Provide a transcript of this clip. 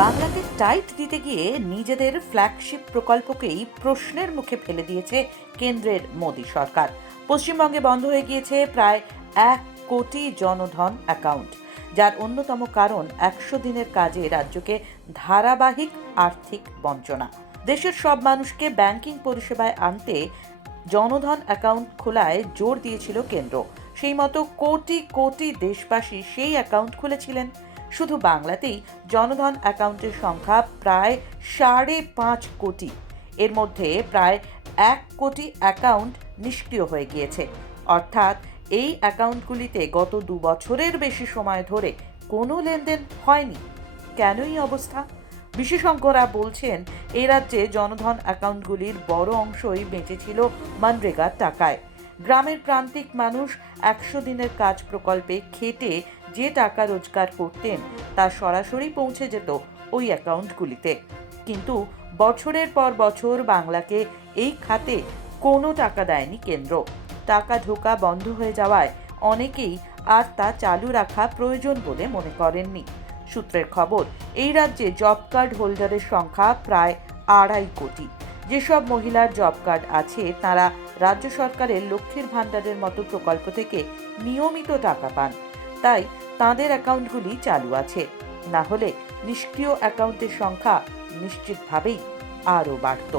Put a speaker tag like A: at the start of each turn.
A: বাংলাকে টাইট দিতে গিয়ে নিজেদের ফ্ল্যাগশিপ প্রকল্পকেই প্রশ্নের মুখে ফেলে দিয়েছে কেন্দ্রের মোদী সরকার। পশ্চিমবঙ্গে বন্ধ হয়ে গিয়েছে প্রায় এক কোটি জনধন অ্যাকাউন্ট যার অন্যতম কারণ একশো দিনের কাজে রাজ্যকে ধারাবাহিক আর্থিক বঞ্চনা। দেশের সব মানুষকে ব্যাংকিং পরিষেবায় আনতে জনধন অ্যাকাউন্ট খোলায় জোর দিয়েছিল কেন্দ্র। সেই মতো কোটি কোটি দেশবাসী সেই অ্যাকাউন্ট খুলেছিলেন। শুধু বাংলাতেই জনধন অ্যাকাউন্টের সংখ্যা প্রায় সাড়ে পাঁচ কোটি। এর মধ্যে প্রায় এক কোটি অ্যাকাউন্ট নিষ্ক্রিয় হয়ে গিয়েছে। অর্থাৎ এই অ্যাকাউন্টগুলিতে গত দু বছরের বেশি সময় ধরে কোনো লেনদেন হয়নি। কেনই অবস্থা? বিশেষজ্ঞরা বলছেন, এই রাজ্যে জনধন অ্যাকাউন্টগুলির বড় অংশই বেঁচেছিল মানরেগার টাকায়। গ্রামের প্রান্তিক মানুষ একশো দিনের কাজ প্রকল্পে খেটে যে টাকা রোজগার করতেন, তা সরাসরি পৌঁছে যেত ওই অ্যাকাউন্টগুলিতে। কিন্তু বছরের পর বছর বাংলাকে এই খাতে কোনো টাকা দেয়নি কেন্দ্র। টাকা ঢোকা বন্ধ হয়ে যাওয়ায় অনেকেই আর তা চালু রাখা প্রয়োজন বলে মনে করেননি। সূত্রের খবর, এই রাজ্যে জব কার্ড হোল্ডারের সংখ্যা প্রায় আড়াই কোটি। যেসব মহিলার জব কার্ড আছে, তারা রাজ্য সরকারের লক্ষ্মীর ভাণ্ডারের মতো প্রকল্প থেকে নিয়মিত টাকা পান। তাই তাদের অ্যাকাউন্টগুলি চালু আছে। না হলে নিষ্ক্রিয় অ্যাকাউন্টের সংখ্যা নিশ্চিতভাবেই আরও বাড়ত।